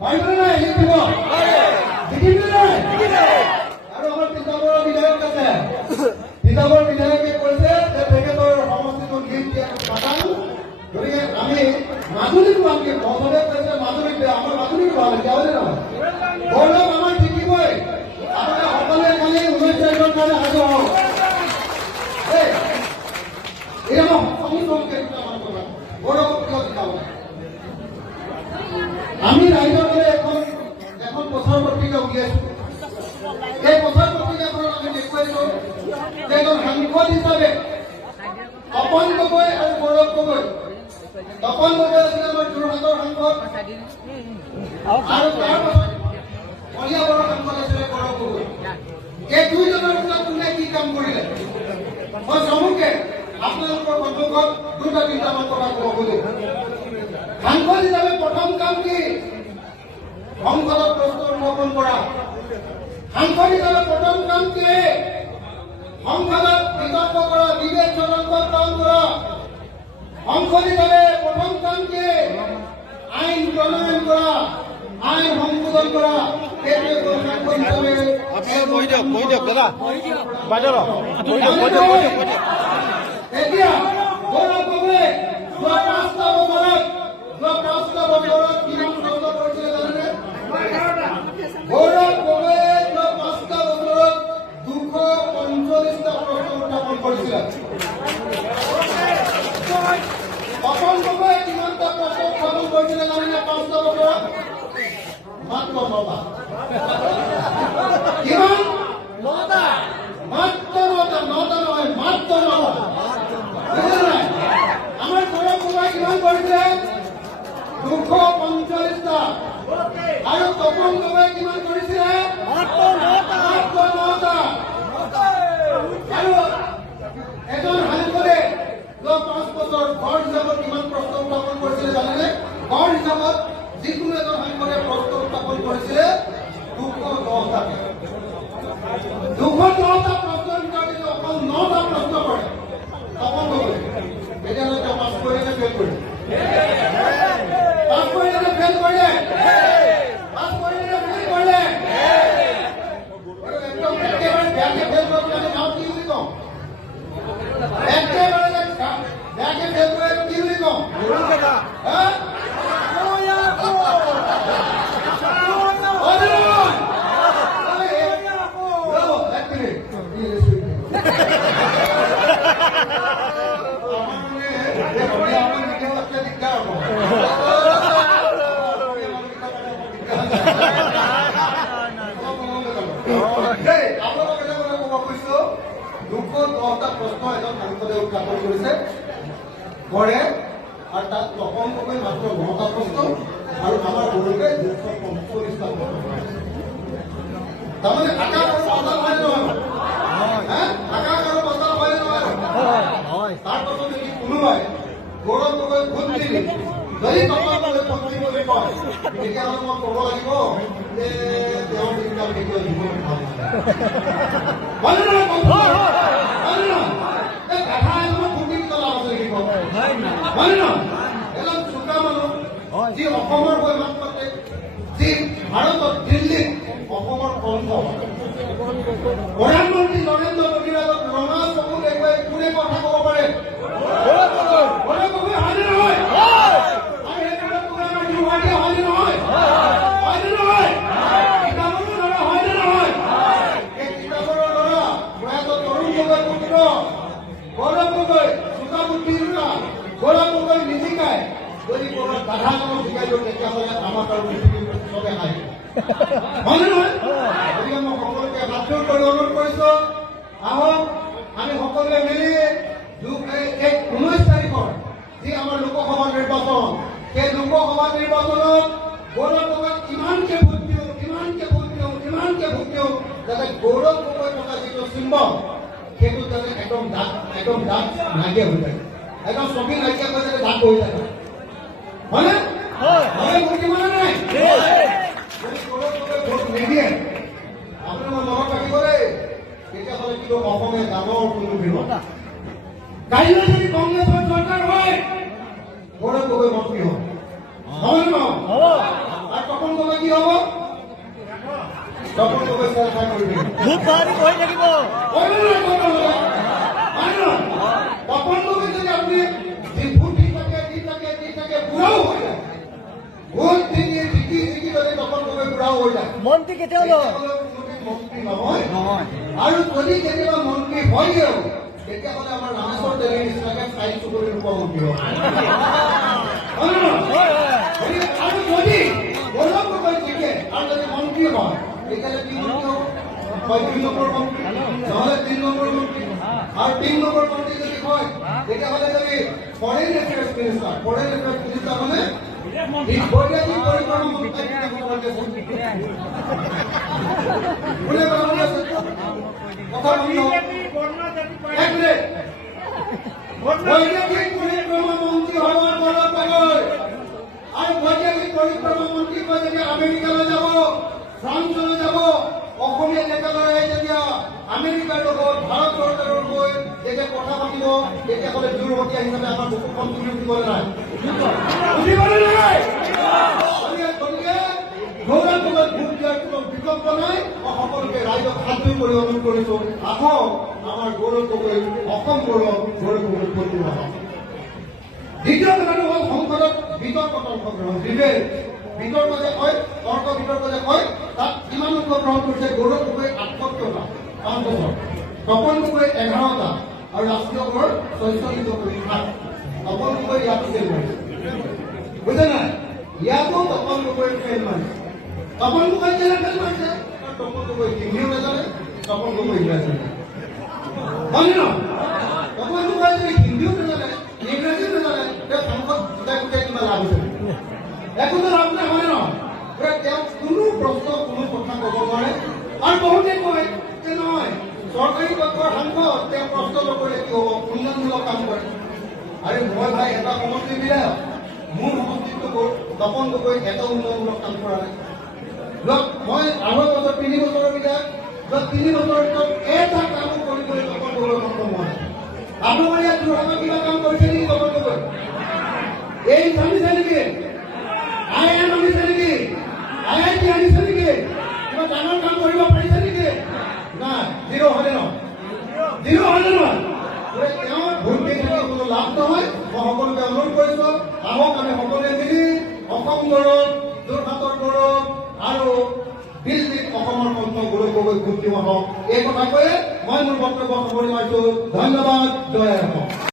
পাৰিবনে নাই জিকিব? জিকিবনে নাই? আৰু আমাৰ তিতাবৰৰ বিধায়ক আছে, তিতাবৰ বিধায়কে কৈছে যে তেখেতৰ সমষ্টিটো লিড দিয়াটো নাপালো। গতিকে আমি মাজুলীত পামগে সবে কৈছে মাজুলীত আমাৰ মাজুলীত পাম এতিয়া হয়নে নহয়? গৌৰৱ আমাৰ জিকিবই। আপোনালোকে সকলোৱে খালি 19 তাৰিখৰ কাৰণে সাজু হওক। এটা মই সমুদ্ৰকে দুটামান কথা গৌৰৱ কিয় জিকাব? আমি ৰাইজৰ দৰে এখন প্ৰচাৰ পত্ৰিকা উলিয়াইছো। এই প্ৰচাৰ পত্ৰিকাখনত আমি দেখুৱাইছো যে এজন সাংসদ হিচাপে তপন গগৈ আৰু গৌৰৱ গগৈ। তপন গগৈ আছিলে আমাৰ যোৰহাটৰ সাংসদ আৰু তাৰ পাছত কলিয়াবৰৰ সাংসদ আছিলে গৌৰৱ গগৈ। এই দুইজনৰ ভিতৰত কোনে কি কাম কৰিলে মই চমুকে আপোনালোকৰ সন্মুখত দুটা তিনিটামান কথা ক'ব খোজো। সাংসদ হিচাপে প্ৰথম কাম কি? সংসদত প্ৰশ্ন উত্থাপন কৰা। সাংসদ হিচাপে প্ৰথম কাম কি? সংসদত বিতৰ্ক কৰা, ডিবেট সদনত কাম কৰা। সংসদ হিচাপে প্ৰথম কাম কি? আইন প্ৰণয়ন কৰা, আইন সংশোধন কৰা। এতিয়া গৌৰৱ গগৈ যোৱা 5টা বছৰত কিমান প্ৰশ্ন কৰিছিলে জানেনে? গৌৰৱ গগৈয়ে যোৱা 5টা বছৰত 245টা প্ৰশ্ন উত্থাপন কৰিছিলে। তপন গগৈয়ে কিমানটা প্ৰশ্ন উত্থাপন কৰিছিলে জানেনে 5টা বছৰত? মাত্ৰ 9টা। কিমান? 9টা। মাত্ৰ 9টা। 9টা নহয়, মাত্ৰ 9টা। আমাৰ গৌৰৱ গগৈ কিমান কৰিছিলে? 245টা। আৰু তপন গগৈ কিমান কৰিছিলে? মাত্ৰ 9টা। আৰু এজন সাংসদে যোৱা 5 বছৰ গড় হিচাপত কিমান প্ৰশ্ন উত্থাপন কৰিছিলে জানেনে? গড় হিচাপত যিকোনো এজন সাংসদে প্ৰশ্ন উত্থাপন কৰিছিলে 210টা। 210টা প্ৰশ্নৰ ভিতৰত অকল 9টা প্ৰশ্ন কৰে তপন গগৈ। তেতিয়াহ'লে তেওঁ পাছ কৰিলে নে ফেইল কৰিলে? পাছ কৰিলে নে ফেইল কৰিলে? পাছ কৰিলে নে ফেইল কৰিলে? একদম একেবাৰে বেয়াকে ফেইল কৰাৰ কাৰণে নাম কি বুলি কওঁ? একেবাৰে বেয়াকে ফেইল কৰে কি বুলি কওঁ? উত্থাপন কৰিছে গড়ে আৰু তাত তপন গগৈ মাত্ৰ 9টা প্ৰশ্ন আৰু আমাৰ গৌৰৱে 245টা প্ৰশ্ন। তাৰমানে আকাশ আৰু পাতাল হয় নহয়? আকাশ আৰু পাতাল হয় নহয়? তাৰ পাছত যদি কোনোবাই গৌৰৱ গগৈ ভোট দিলে যদি তপন গগৈ ভোট দিব বুলি কয় তেতিয়াহ'লে মই ক'ব লাগিব যে তেওঁৰ দিনকাল কেতিয়াও জীৱন ভাল হয় নে নহয়? এজন চোকা মানুহ যি অসমৰ হৈ মাত মাতে, যি ভাৰতত দিল্লীত অসমৰ কণ্ঠ। প্ৰধানমন্ত্ৰী নৰেন্দ্ৰ মোদীৰ আগত ৰঙা চকু দেখুৱাই কোনে কথা ক'ব পাৰে? গৌৰৱ গগৈ হয়নে নহয়? আৰু সেইকাৰণে আমাৰ গুৱাহাটী হয়নে নহয়? হয়নে নহয়? তিতাবৰৰ ল'ৰা হয়নে নহয়? এই তিতাবৰৰ ল'ৰা প্ৰয়াত তৰুণ গগৈ পুত্ৰ গৌৰৱ গগৈ চোকা বুদ্ধিৰ ল'ৰা। গৌৰৱ গগৈ নিজিকায় যদি ক'ৰবাত বাধা কামত শিকাই দিওঁ তেতিয়াহ'লে আমাক আৰু পৃথিৱীৰ চবে খাই হয়নে নহয়? গতিকে মই সকলোকে হাতযোৰ কৰি অনুৰোধ কৰিছো, আহক আমি সকলোৱে মিলি 19 তাৰিখৰ যি আমাৰ লোকসভা নিৰ্বাচন, সেই লোকসভা নিৰ্বাচনত গৌৰৱ গগৈ কিমানকে ভোট দিওঁ যাতে গৌৰৱ গগৈ থকা যিটো চিম্বল সেইটো যাতে একদম দাগ নাইকিয়া হৈ থাকে, একদম ছবি নাইকিয়া হৈ যাতে দাগ হৈ থাকে। হয়নে? হয় ভোট দিব নে নাই? যদি গৌৰৱ গগৈ ভোট নিদিয়ে আপোনালোকে মনত ৰাখিব দেই, তেতিয়াহ'লে কিন্তু অসমে ডাঙৰ সন্মুখীন হ'ব। কাইলৈ যদি কংগ্ৰেছৰ চৰকাৰ হয় গৌৰৱ গগৈ মন্ত্ৰী হ'ব, নহয় নহয়? আৰু তপন গগৈ তপন গগৈ চেষ্টা কৰিবি ধূপ বাহাৰি বহি থাকিব তপন গগৈ যদি আপুনি ভোট দি থাকে বুঢ়াও হৈ যায় ভোট জিকি যদি তপন গগৈ বুঢ়াও হৈ যায় মন্ত্ৰী কেতিয়াও নহয় মন্ত্ৰী নহয় আৰু যদি কেতিয়াবা মন্ত্ৰী হয়গেও তেতিয়াহ'লে আমাৰ ৰামেশ্বৰ দেৱীৰ নিচিনাকে চাই চকুৰি নোপোৱা মন্ত্ৰী হয় আৰু যদি গৌৰৱ গগৈ জিকে আৰু যদি মন্ত্ৰী হয় তেতিয়াহ'লে কি মন্ত্ৰী হ'ব 2 নম্বৰ মন্ত্ৰী নহ'লে 3 নম্বৰ মন্ত্ৰী আৰু 3 নম্বৰ মন্ত্ৰী যদি হয় তেতিয়াহ'লে যদি ফৰেইন এফেয়াৰ্ছ মিনিষ্টাৰ মানে বৈদেশিক পৰিক্ৰমা মন্ত্ৰী বৈদেশিক পৰিক্ৰমা মন্ত্ৰী হোৱাৰ গৌৰৱ গগৈ আৰু বৈদেশিক পৰিক্ৰমা মন্ত্ৰী কৈ যেতিয়া আমেৰিকালৈ যাব ফ্ৰান্সলৈ যাব অসমীয়া ডেকালৰাই যেতিয়া আমেৰিকাৰ লগত ভাৰত চৰকাৰৰ গৈ যেতিয়া কথা পাতিব তেতিয়াহ'লে দূৰৱৰ্তী হিচাপে আমাৰ বুকুখন তুলি উঠিবলৈ নাই উঠিবলৈ নাই গতিকে গৌৰৱ গগৈক ভোট দিয়াৰ কোনো বিকল্প নাই মই সকলোকে ৰাইজক হাত ধৰি কৰি অনুৰোধ কৰিছো আহক আমাৰ গৌৰৱ গগৈ অসম গৌৰৱ গগৈ ভোট দিব দ্বিতীয় কথাটো হ'ল সংসদত বিতৰ্কত অংশগ্ৰহণ ডিবেট বিতৰ্ক যে কয় তৰ্ক বিতৰ্ক যে কয় তাত কিমান অংশগ্ৰহণ কৰিছে গৌৰৱ গগৈ 78টা 5 বছৰ তপন গগৈ 11টা আৰু ৰাষ্ট্ৰীয় গড় 46.7 তপন গগৈ ইয়াতো ফেইল মাৰিছে বুজে নাই ইয়াতো তপন গগৈ ফেইল মাৰিছে তপন গগৈ কেলে ফেইল মাৰিছে তপন গগৈ হিন্দীও নাজানে তপন গগৈ ইংৰাজী হয় ন তপন গগৈ যদি হিন্দীও নাজানে ইংৰাজীও নাজানে তেওঁ সংসদ গোটাই কিবা লাভ হৈছে একোতো লাভ নাই হয় ন তেওঁ কোনো প্ৰশ্ন কোনো কথা ক'ব নোৱাৰে আৰু বহুতে কয় যে নহয় চৰকাৰী পক্ষৰ সাংসদ তেওঁ প্ৰশ্ন নকৰিলে কি হ'ব উন্নয়নমূলক কাম কৰে আৰু মই ভাই এটা সমষ্টি বিধায়ক মোৰ সমষ্টিটো তপন গগৈ এটা উন্নয়নমূলক কাম কৰা নাই মই 8 বছৰ 3 বছৰৰ বিধায়ক 3 বছৰৰ ভিতৰত এটা কামো কৰিবলৈ তপন গগৈ সক্ষম হোৱা নাই আপোনালোকৰ ইয়াত যোৰহাটত কিবা কাম কৰিছে নেকি তপন গগৈ এই জানিছে নেকি IIM আনিছে নেকি IIT আনিছে নেকি কিবা ডাঙৰ কাম কৰিব পাৰিছে নেকি নাই জিৰ' হয়নে নহয় জিৰ' হয়নে নহয় তেওঁ ভোট দি থাকি কোনো লাভ নহয় মই সকলোকে অনুৰোধ কৰিছো আহক আমি সকলোৱে মিলি অসম গৌৰৱ যোৰহাটৰ গৌৰৱ আৰু দিল্লীত অসমৰ কণ্ঠ গৌৰৱ গগৈ ভোট দিম আহক এই কথা কৈয়ে মই মোৰ বক্তব্য সামৰি মাৰিছো ধন্যবাদ জয় অসম